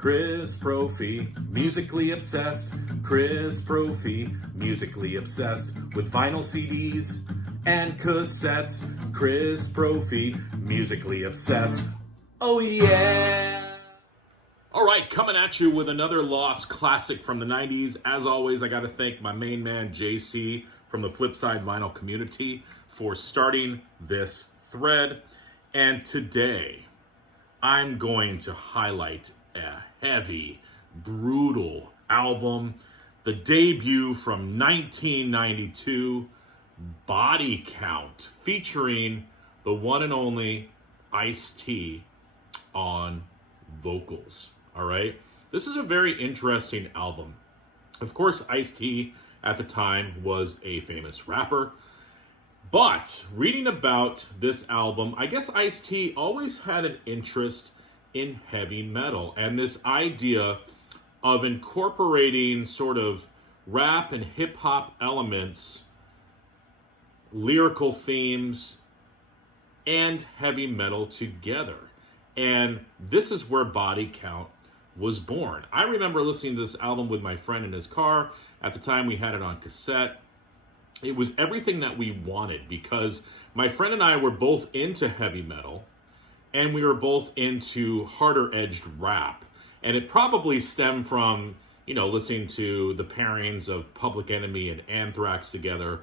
Chris Brophy, musically obsessed. Chris Brophy, musically obsessed with vinyl CDs and cassettes. Chris Brophy, musically obsessed. Oh yeah! All right, coming at you with another lost classic from the 90s. As always, I got to thank my main man, JC, from the Flipside Vinyl community for starting this thread. And today, I'm going to highlight a heavy, brutal album, the debut from 1992, Body Count, featuring the one and only Ice-T on vocals. All right, this is a very interesting album. Of course, Ice-T at the time was a famous rapper, but reading about this album, I guess Ice-T always had an interest in heavy metal and this idea of incorporating sort of rap and hip hop elements, lyrical themes, and heavy metal together. And this is where Body Count was born. I remember listening to this album with my friend in his car. At the time, we had it on cassette. It was everything that we wanted because my friend and I were both into heavy metal and we were both into harder edged rap. And it probably stemmed from, listening to the pairings of Public Enemy and Anthrax together,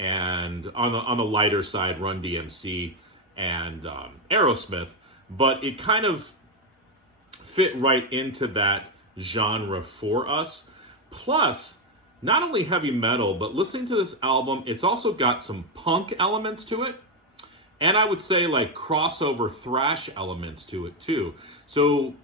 and on the lighter side, Run DMC and Aerosmith. But it kind of fit right into that genre for us. Plus, not only heavy metal, but listening to this album, it's also got some punk elements to it. And I would say like crossover thrash elements to it too. So,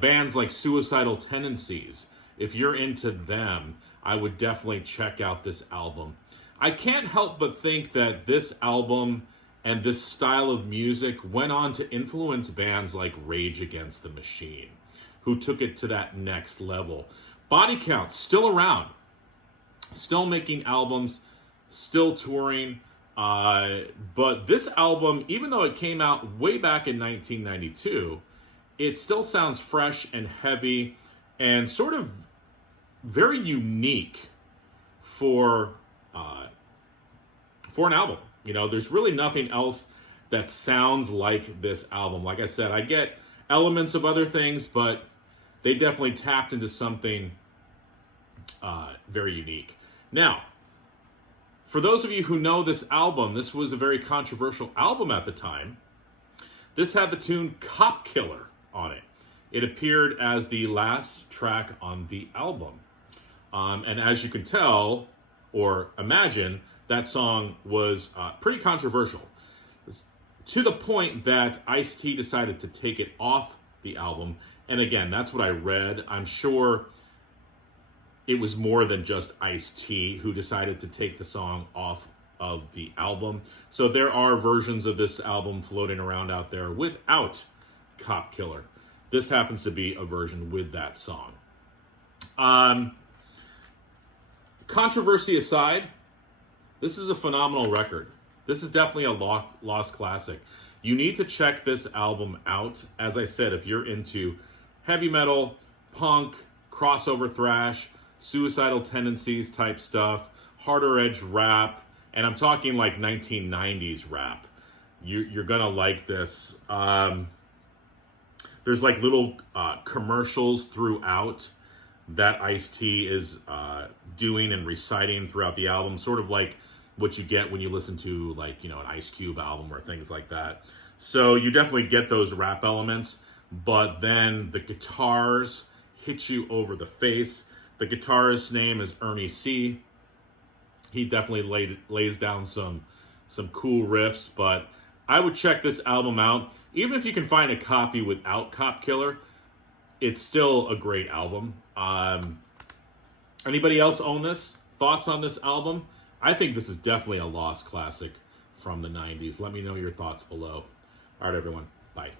bands like Suicidal Tendencies, if you're into them, I would definitely check out this album. I can't help but think that this album and this style of music went on to influence bands like Rage Against the Machine, who took it to that next level. Body Count, still around, still making albums, still touring. But this album, even though it came out way back in 1992, it still sounds fresh and heavy and sort of very unique for an album. There's really nothing else that sounds like this album. Like I said, I get elements of other things, but they definitely tapped into something very unique. Now, for those of you who know this album, this was a very controversial album at the time. This had the tune Cop Killer on it. It appeared as the last track on the album. And as you can tell or imagine, that song was pretty controversial, to the point that Ice-T decided to take it off the album. And again, that's what I read. I'm sure it was more than just Ice-T who decided to take the song off of the album. So there are versions of this album floating around out there without Cop Killer. This happens to be a version with that song. Controversy aside, this is a phenomenal record. This is definitely a lost classic. You need to check this album out. As I said, if you're into heavy metal, punk, crossover thrash, Suicidal Tendencies type stuff, harder edge rap, and I'm talking like 1990s rap, you're gonna like this. There's like little commercials throughout that Ice-T is doing and reciting throughout the album, sort of like what you get when you listen to like, an Ice Cube album or things like that. So you definitely get those rap elements, but then the guitars hit you over the face. The guitarist's name is Ernie C. He definitely lays down some cool riffs, but I would check this album out. Even if you can find a copy without Cop Killer, it's still a great album. Anybody else own this? Thoughts on this album? I think this is definitely a lost classic from the 90s. Let me know your thoughts below. All right, everyone. Bye.